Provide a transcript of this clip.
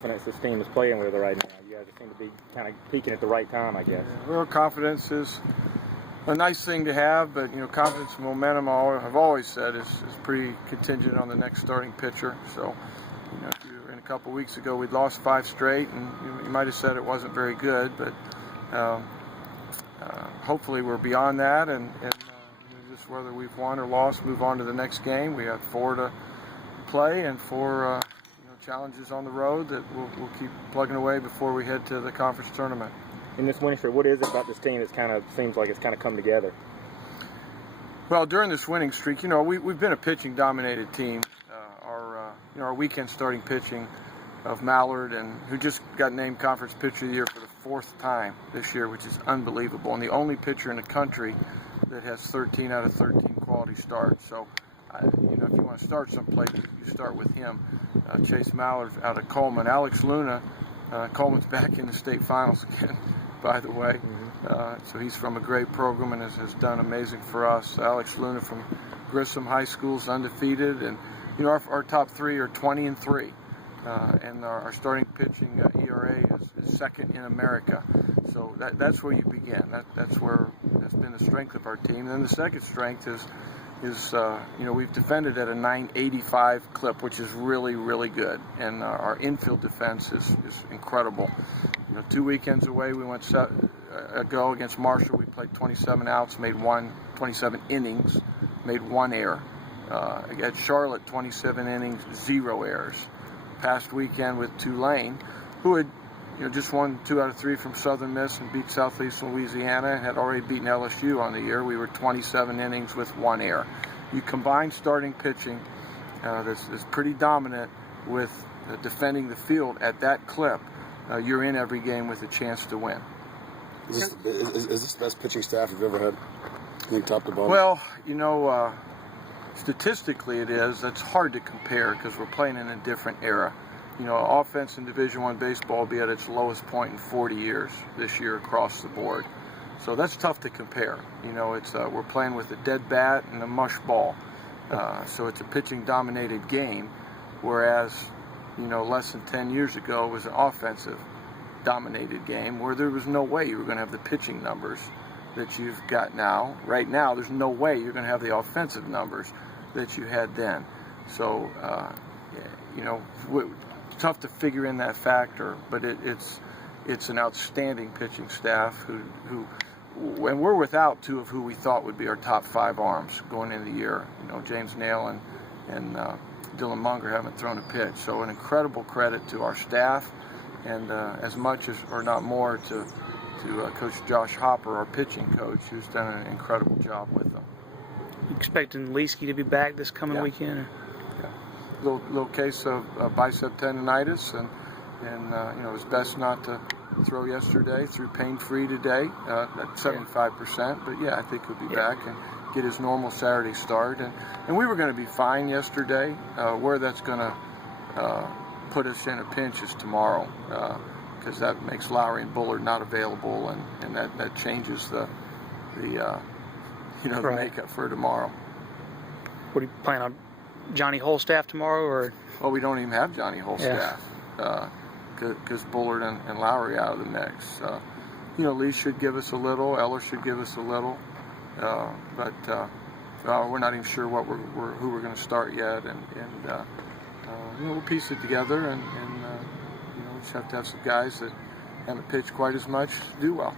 confidence this team is playing with right now? You guys seem to be kind of peaking at the right time, I guess. Yeah, well, confidence is a nice thing to have, but confidence and momentum, I've always said, is pretty contingent on the next starting pitcher. So, in a couple weeks ago, we'd lost 5 straight, and you might have said it wasn't very good, but hopefully we're beyond that, and just whether we've won or lost, move on to the next game. We have 4 to play and 4 challenges on the road that we'll keep plugging away before we head to the conference tournament. In this winning streak, what is it about this team that kind of seems like it's kind of come together? Well, during this winning streak, we've been a pitching-dominated team. Our weekend starting pitching of Mallard, and who just got named Conference Pitcher of the Year for the 4th time this year, which is unbelievable, and the only pitcher in the country that has 13 out of 13 quality starts. So, if you want to start someplace, you start with him. Chase Mallard out of Coleman. Alex Luna, Coleman's back in the state finals again, by the way. So he's from a great program and has done amazing for us. Alex Luna from Grissom High School is undefeated, and our top 3 are 20-3. And our starting pitching ERA is 2nd in America. So that's where you begin. That's been the strength of our team. And then the second strength is we've defended at a 985 clip, which is really, really good. And our infield defense is incredible. 2 weekends away, we went ago against Marshall. We played 27 outs, made 27 innings, made 1 error. At Charlotte, 27 innings, 0 errors. Past weekend with Tulane, who had just won 2 out of 3 from Southern Miss and beat Southeastern Louisiana, and had already beaten LSU on the year. We were 27 innings with 1 error. You combine starting pitching that's pretty dominant with defending the field at that clip, you're in every game with a chance to win. Is this the best pitching staff you've ever had? I think top to bottom. Well, statistically it is. That's hard to compare because we're playing in a different era. Offense in Division I baseball will be at its lowest point in 40 years this year across the board. So that's tough to compare. We're playing with a dead bat and a mush ball. So it's a pitching-dominated game, whereas, less than 10 years ago it was an offensive-dominated game where there was no way you were going to have the pitching numbers that you've got now. Right now, there's no way you're going to have the offensive numbers that you had then. So, tough to figure in that factor, but it's an outstanding pitching staff who and we're without 2 of who we thought would be our top 5 arms going into the year. James Nail and Dylan Munger haven't thrown a pitch. So an incredible credit to our staff, and as much as, or not more, to Coach Josh Hopper, our pitching coach, who's done an incredible job with them. You expecting Leesky to be back this coming weekend? Yeah. Little case of bicep tendonitis, and it was best not to throw yesterday. Threw pain-free today at 75%, but yeah, I think he'll be back and get his normal Saturday start. And we were going to be fine yesterday. Where that's going to put us in a pinch is tomorrow, because that makes Lowry and Bullard not available, and that changes the makeup for tomorrow. What do you plan on? Johnny Holstaff tomorrow, or? Well, we don't even have Johnny Holstaff because Bullard and Lowry out of the mix. Lee should give us a little. Eller should give us a little, but we're not even sure who we're going to start yet, and we'll piece it together, and we just have to have some guys that haven't pitched quite as much do well.